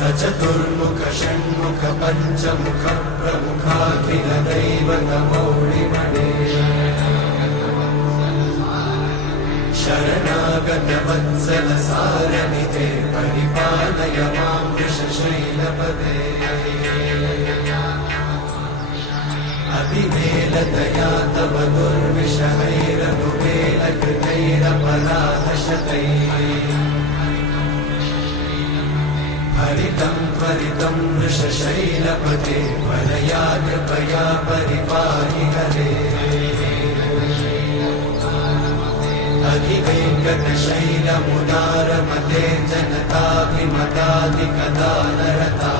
चतुर्मुख षण्मुख पञ्चमुख प्रमुखाखिल दैवतमौलिमणे शरणागत वत्सल सारनिधे परिपालय मां वृषशैलपदे अतिवेलतया तव दुर्विषहैरनुवेलकृतैरपराधशतैः हरितं त्वरितं वृषशैलपते वरया कृपया परिपाहि हरे अधिवेङ्कटशैलमुदारमते जनताभिमताधिकदानरता